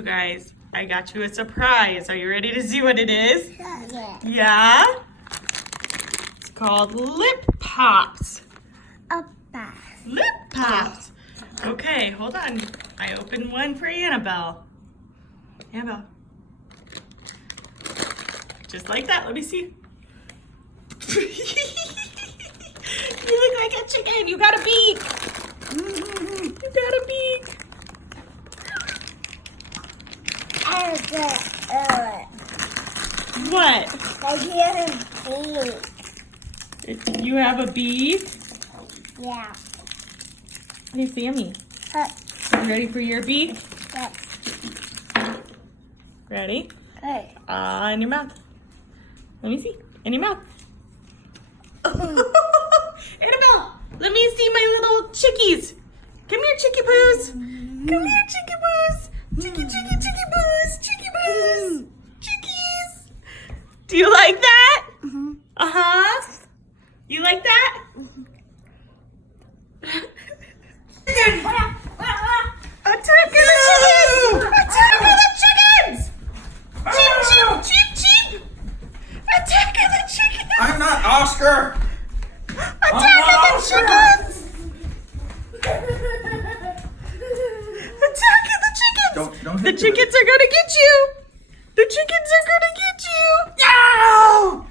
you guys. I got you a surprise. Are you ready to see what it is? Yeah. Yeah? It's called Lip Pops. Oppa. Lip Pops. Okay, hold on. I opened one for Annabelle. Annabelle. Just like that. Let me see. You look like a chicken. You got a beak. You got a beak. What? I hear him. You have a beak? Yeah. Hey, Sammy. Good. You ready for your beak? Good. Ready? Good. In your mouth. Let me see. In your mouth. Annabelle, let me see my little chickies. Come here, chickie poos. Come here, chickie poos. Chickie, chickie, chickie poos. Chickie poos. Chickies. Do you like that? Mm-hmm. Uh-huh. You like that? Attack the chickens! Attack the chickens! Cheep, cheep, cheep, cheep! Attack the chickens! I'm not Oscar. Attack the chickens! Attack the chickens! Don't The hit chickens are gonna get you! The chickens are gonna get you! No!